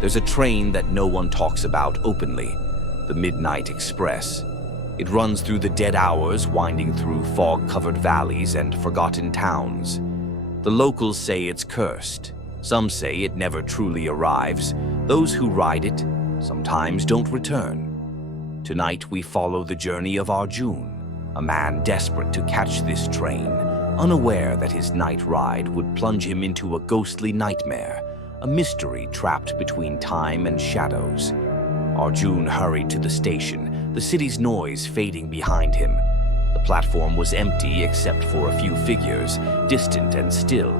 There's a train that no one talks about openly, the Midnight Express. It runs through the dead hours, winding through fog-covered valleys and forgotten towns. The locals say it's cursed. Some say it never truly arrives. Those who ride it sometimes don't return. Tonight we follow the journey of Arjun, a man desperate to catch this train, unaware that his night ride would plunge him into a ghostly nightmare, a mystery trapped between time and shadows. Arjun hurried to the station, the city's noise fading behind him. The platform was empty except for a few figures, distant and still,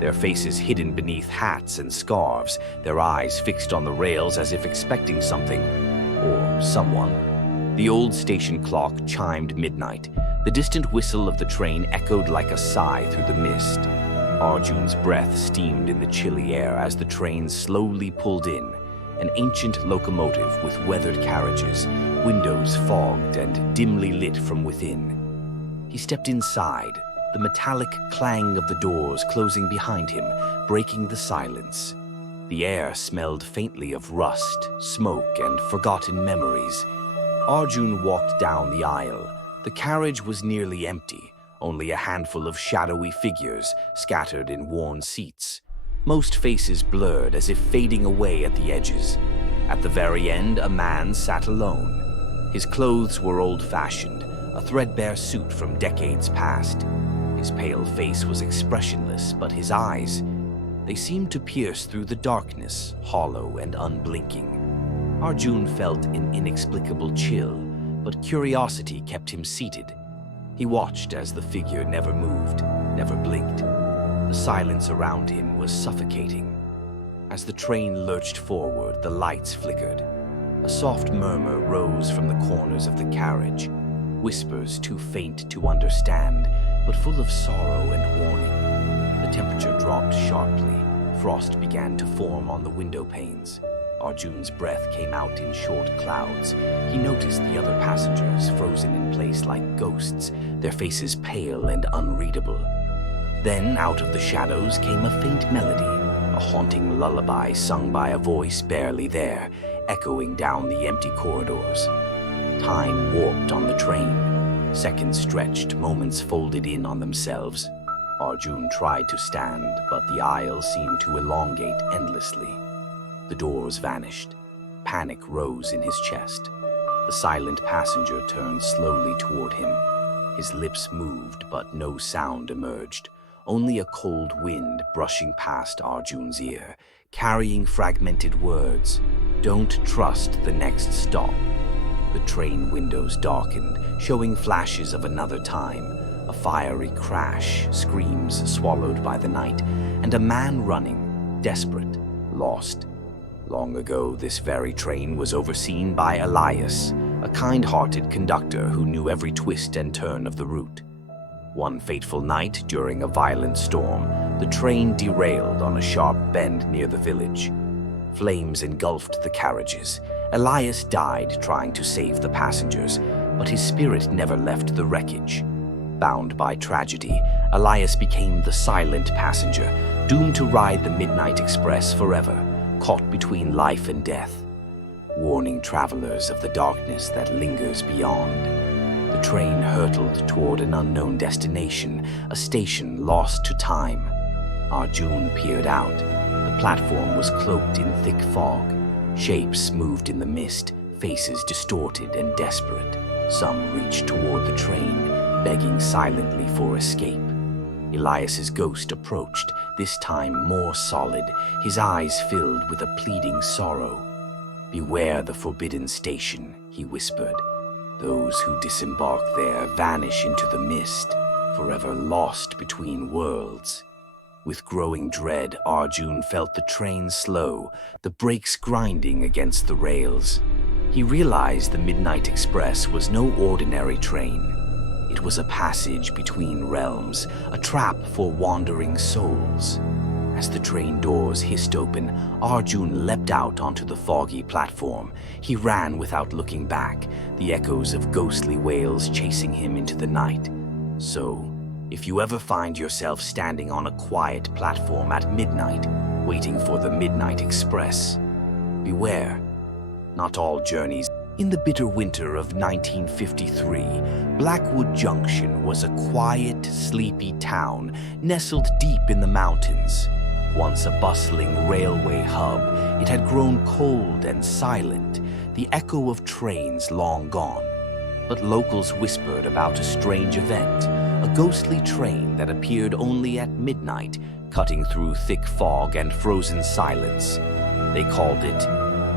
their faces hidden beneath hats and scarves, their eyes fixed on the rails as if expecting something, or someone. The old station clock chimed midnight. The distant whistle of the train echoed like a sigh through the mist. Arjun's breath steamed in the chilly air as the train slowly pulled in, an ancient locomotive with weathered carriages, windows fogged and dimly lit from within. He stepped inside, the metallic clang of the doors closing behind him, breaking the silence. The air smelled faintly of rust, smoke, and forgotten memories. Arjun walked down the aisle. The carriage was nearly empty, only a handful of shadowy figures scattered in worn seats. Most faces blurred as if fading away at the edges. At the very end, a man sat alone. His clothes were old-fashioned, a threadbare suit from decades past. His pale face was expressionless, but his eyes, they seemed to pierce through the darkness, hollow and unblinking. Arjun felt an inexplicable chill, but curiosity kept him seated. He watched as the figure never moved, never blinked. The silence around him was suffocating. As the train lurched forward, the lights flickered. A soft murmur rose from the corners of the carriage, whispers too faint to understand, but full of sorrow and warning. The temperature dropped sharply. Frost began to form on the window panes. Arjun's breath came out in short clouds. He noticed the other passengers frozen in place like ghosts, their faces pale and unreadable. Then, out of the shadows came a faint melody, a haunting lullaby sung by a voice barely there, echoing down the empty corridors. Time warped on the train. Seconds stretched, moments folded in on themselves. Arjun tried to stand, but the aisle seemed to elongate endlessly. The doors vanished. Panic rose in his chest. The silent passenger turned slowly toward him. His lips moved, but no sound emerged. Only a cold wind brushing past Arjun's ear, carrying fragmented words. Don't trust the next stop. The train windows darkened, showing flashes of another time. A fiery crash, screams swallowed by the night, and a man running, desperate, lost. Long ago, this very train was overseen by Elias, a kind-hearted conductor who knew every twist and turn of the route. One fateful night, during a violent storm, the train derailed on a sharp bend near the village. Flames engulfed the carriages. Elias died trying to save the passengers, but his spirit never left the wreckage. Bound by tragedy, Elias became the silent passenger, doomed to ride the Midnight Express forever, caught between life and death. Warning travelers of the darkness that lingers beyond. The train hurtled toward an unknown destination, a station lost to time. Arjun peered out. The platform was cloaked in thick fog. Shapes moved in the mist, faces distorted and desperate. Some reached toward the train, begging silently for escape. Elias's ghost approached, this time more solid, his eyes filled with a pleading sorrow. "Beware the forbidden station," he whispered. "Those who disembark there vanish into the mist, forever lost between worlds." With growing dread, Arjun felt the train slow, the brakes grinding against the rails. He realized the Midnight Express was no ordinary train. It was a passage between realms, a trap for wandering souls. As the train doors hissed open, Arjun leapt out onto the foggy platform. He ran without looking back, the echoes of ghostly wails chasing him into the night. So, if you ever find yourself standing on a quiet platform at midnight, waiting for the Midnight Express, Beware, not all journeys. In the bitter winter of 1953, Blackwood Junction was a quiet, sleepy town nestled deep in the mountains. Once a bustling railway hub, it had grown cold and silent, the echo of trains long gone. But locals whispered about a strange event, a ghostly train that appeared only at midnight, cutting through thick fog and frozen silence. They called it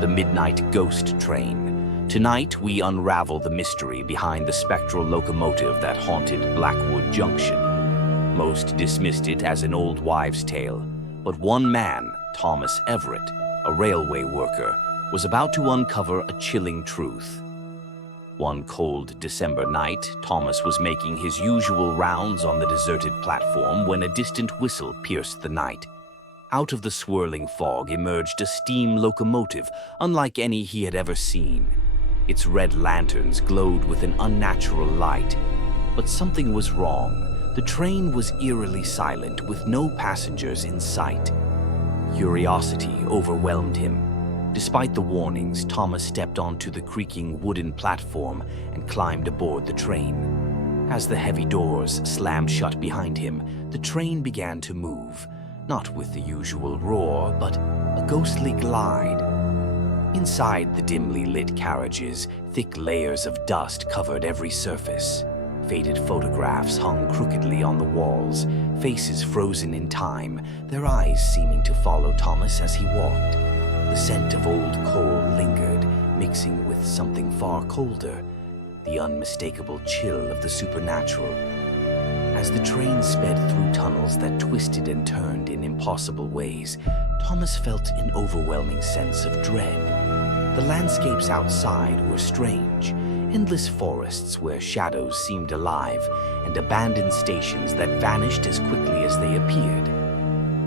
the Midnight Ghost Train. Tonight, we unravel the mystery behind the spectral locomotive that haunted Blackwood Junction. Most dismissed it as an old wives' tale, but one man, Thomas Everett, a railway worker, was about to uncover a chilling truth. One cold December night, Thomas was making his usual rounds on the deserted platform when a distant whistle pierced the night. Out of the swirling fog emerged a steam locomotive unlike any he had ever seen. Its red lanterns glowed with an unnatural light. But something was wrong. The train was eerily silent, with no passengers in sight. Curiosity overwhelmed him. Despite the warnings, Thomas stepped onto the creaking wooden platform and climbed aboard the train. As the heavy doors slammed shut behind him, the train began to move, not with the usual roar, but a ghostly glide. Inside the dimly lit carriages, thick layers of dust covered every surface. Faded photographs hung crookedly on the walls, faces frozen in time, their eyes seeming to follow Thomas as he walked. The scent of old coal lingered, mixing with something far colder, the unmistakable chill of the supernatural. As the train sped through tunnels that twisted and turned in impossible ways, Thomas felt an overwhelming sense of dread. The landscapes outside were strange, endless forests where shadows seemed alive, and abandoned stations that vanished as quickly as they appeared.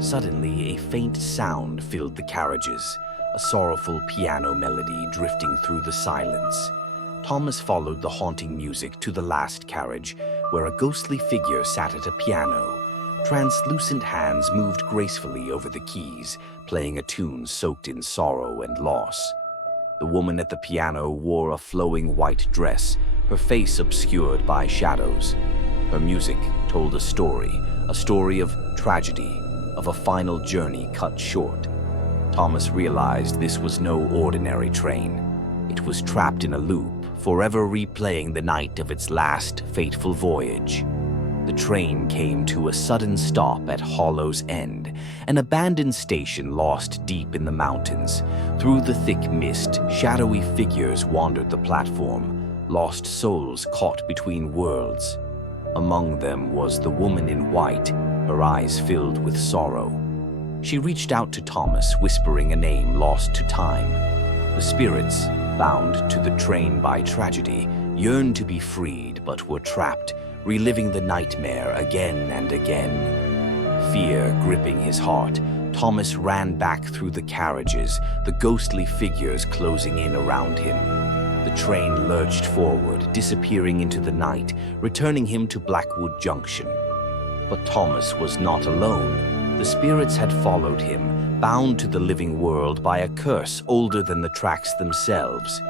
Suddenly, a faint sound filled the carriages, a sorrowful piano melody drifting through the silence. Thomas followed the haunting music to the last carriage, where a ghostly figure sat at a piano. Translucent hands moved gracefully over the keys, playing a tune soaked in sorrow and loss. The woman at the piano wore a flowing white dress, her face obscured by shadows. Her music told a story of tragedy, of a final journey cut short. Thomas realized this was no ordinary train. It was trapped in a loop, forever replaying the night of its last fateful voyage. The train came to a sudden stop at Hollow's End, an abandoned station lost deep in the mountains. Through the thick mist, shadowy figures wandered the platform, lost souls caught between worlds. Among them was the woman in white, her eyes filled with sorrow. She reached out to Thomas, whispering a name lost to time. The spirits, bound to the train by tragedy, yearned to be freed but were trapped, reliving the nightmare again and again. Fear gripping his heart, Thomas ran back through the carriages, the ghostly figures closing in around him. The train lurched forward, disappearing into the night, returning him to Blackwood Junction. But Thomas was not alone. The spirits had followed him, bound to the living world by a curse older than the tracks themselves.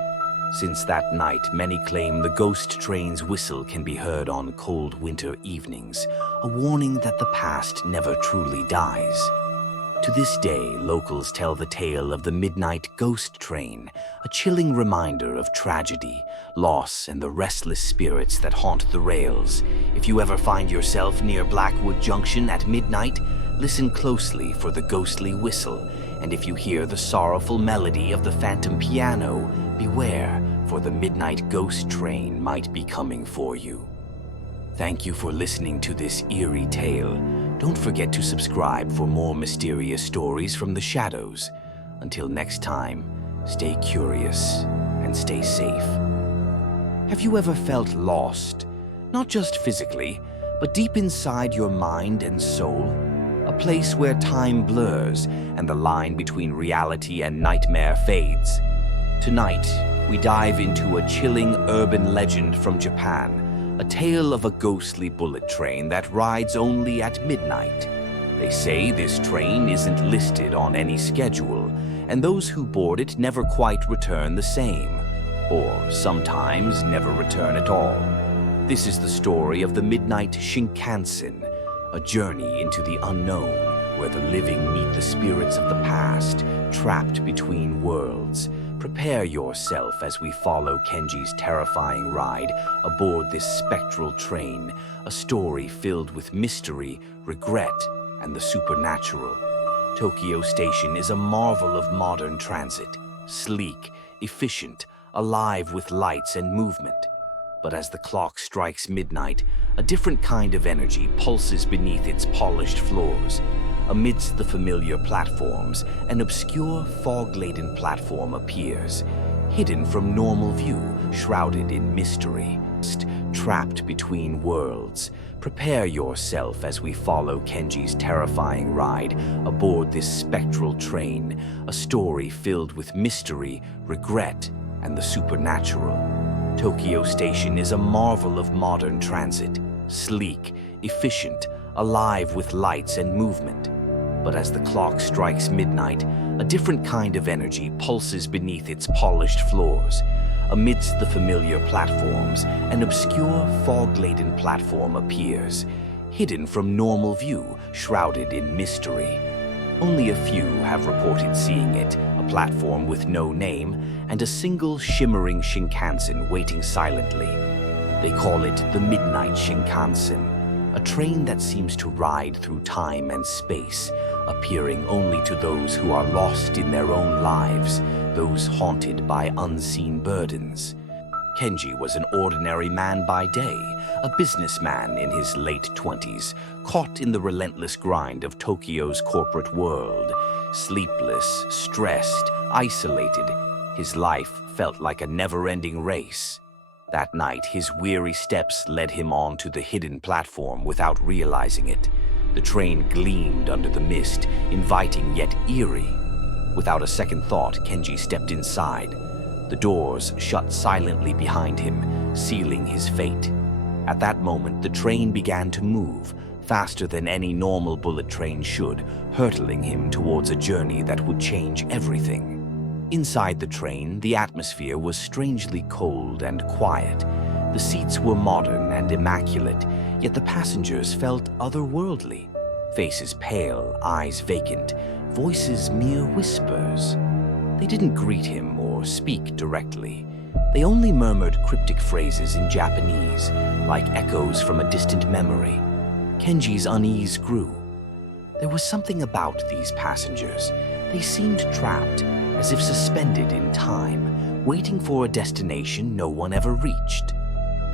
Since that night, many claim the ghost train's whistle can be heard on cold winter evenings, a warning that the past never truly dies. To this day, locals tell the tale of the midnight ghost train, a chilling reminder of tragedy, loss, and the restless spirits that haunt the rails. If you ever find yourself near Blackwood Junction at midnight, listen closely for the ghostly whistle, and if you hear the sorrowful melody of the phantom piano, beware, for the midnight ghost train might be coming for you. Thank you for listening to this eerie tale. Don't forget to subscribe for more mysterious stories from the shadows. Until next time, stay curious and stay safe. Have you ever felt lost? Not just physically, but deep inside your mind and soul? A place where time blurs and the line between reality and nightmare fades. Tonight, we dive into a chilling urban legend from Japan, a tale of a ghostly bullet train that rides only at midnight. They say this train isn't listed on any schedule, and those who board it never quite return the same, or sometimes never return at all. This is the story of the Midnight Shinkansen, a journey into the unknown where the living meet the spirits of the past, trapped between worlds. Prepare yourself as we follow Kenji's terrifying ride aboard this spectral train, a story filled with mystery, regret, and the supernatural. Tokyo Station is a marvel of modern transit, sleek, efficient, alive with lights and movement. But as the clock strikes midnight, a different kind of energy pulses beneath its polished floors. Amidst the familiar platforms, an obscure, fog-laden platform appears, hidden from normal view, shrouded in mystery. Trapped between worlds. Prepare yourself as we follow Kenji's terrifying ride aboard this spectral train, a story filled with mystery, regret, and the supernatural. Tokyo Station is a marvel of modern transit, sleek, efficient, alive with lights and movement. But as the clock strikes midnight, a different kind of energy pulses beneath its polished floors. Amidst the familiar platforms, an obscure, fog-laden platform appears, hidden from normal view, shrouded in mystery. Only a few have reported seeing it, a platform with no name, and a single shimmering Shinkansen waiting silently. They call it the Midnight Shinkansen, a train that seems to ride through time and space, appearing only to those who are lost in their own lives, those haunted by unseen burdens. Kenji was an ordinary man by day, a businessman in his late 20s, caught in the relentless grind of Tokyo's corporate world. Sleepless, stressed, isolated, his life felt like a never-ending race. That night, his weary steps led him on to the hidden platform without realizing it. The train gleamed under the mist, inviting yet eerie. Without a second thought, Kenji stepped inside. The doors shut silently behind him, sealing his fate. At that moment, the train began to move, faster than any normal bullet train should, hurtling him towards a journey that would change everything. Inside the train, the atmosphere was strangely cold and quiet. The seats were modern and immaculate, yet the passengers felt otherworldly. Faces pale, eyes vacant, voices mere whispers. They didn't greet him or speak directly. They only murmured cryptic phrases in Japanese, like echoes from a distant memory. Kenji's unease grew. There was something about these passengers. They seemed trapped, as if suspended in time, waiting for a destination no one ever reached.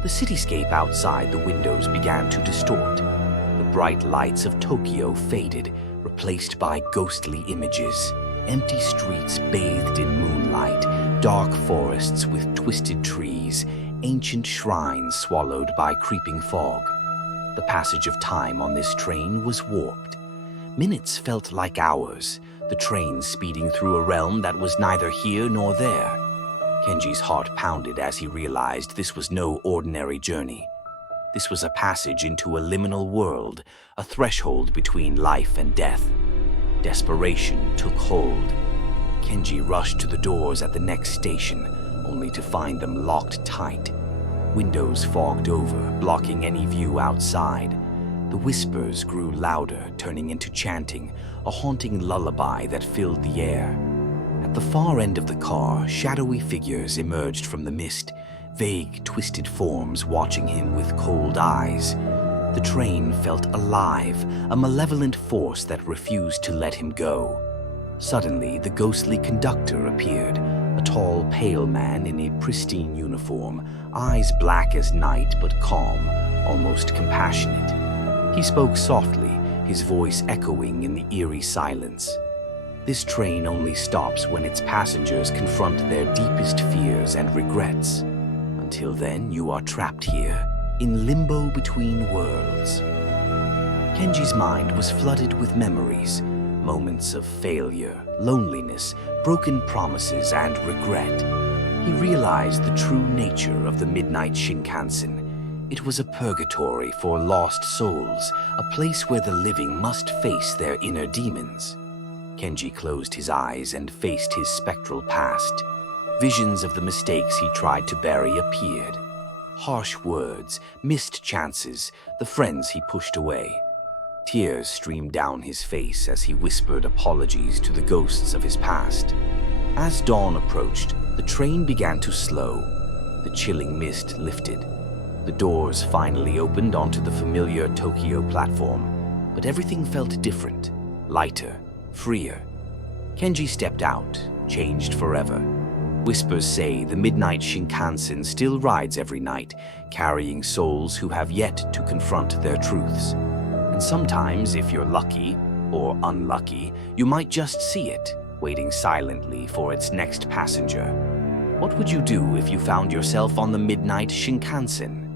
The cityscape outside the windows began to distort. The bright lights of Tokyo faded, replaced by ghostly images. Empty streets bathed in moonlight, dark forests with twisted trees, ancient shrines swallowed by creeping fog. The passage of time on this train was warped. Minutes felt like hours, the train speeding through a realm that was neither here nor there. Kenji's heart pounded as he realized this was no ordinary journey. This was a passage into a liminal world, a threshold between life and death. Desperation took hold. Kenji rushed to the doors at the next station, only to find them locked tight. Windows fogged over, blocking any view outside. The whispers grew louder, turning into chanting, a haunting lullaby that filled the air. At the far end of the car, shadowy figures emerged from the mist, vague, twisted forms watching him with cold eyes. The train felt alive, a malevolent force that refused to let him go. Suddenly, the ghostly conductor appeared, a tall, pale man in a pristine uniform, eyes black as night but calm, almost compassionate. He spoke softly, his voice echoing in the eerie silence. This train only stops when its passengers confront their deepest fears and regrets. Until then, you are trapped here, in limbo between worlds. Kenji's mind was flooded with memories, moments of failure, loneliness, broken promises, and regret. He realized the true nature of the Midnight Shinkansen. It was a purgatory for lost souls, a place where the living must face their inner demons. Kenji closed his eyes and faced his spectral past. Visions of the mistakes he tried to bury appeared. Harsh words, missed chances, the friends he pushed away. Tears streamed down his face as he whispered apologies to the ghosts of his past. As dawn approached, the train began to slow. The chilling mist lifted. The doors finally opened onto the familiar Tokyo platform, but everything felt different, lighter, freer. Kenji stepped out, changed forever. Whispers say the midnight Shinkansen still rides every night, carrying souls who have yet to confront their truths. And sometimes, if you're lucky, or unlucky, you might just see it, waiting silently for its next passenger. What would you do if you found yourself on the midnight Shinkansen?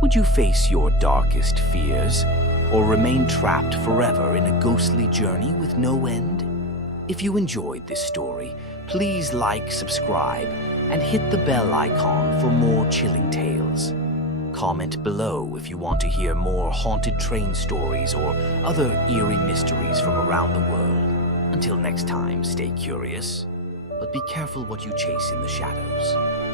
Would you face your darkest fears, or remain trapped forever in a ghostly journey with no end? If you enjoyed this story, please like, subscribe, and hit the bell icon for more chilling tales. Comment below if you want to hear more haunted train stories or other eerie mysteries from around the world. Until next time, stay curious, but be careful what you chase in the shadows.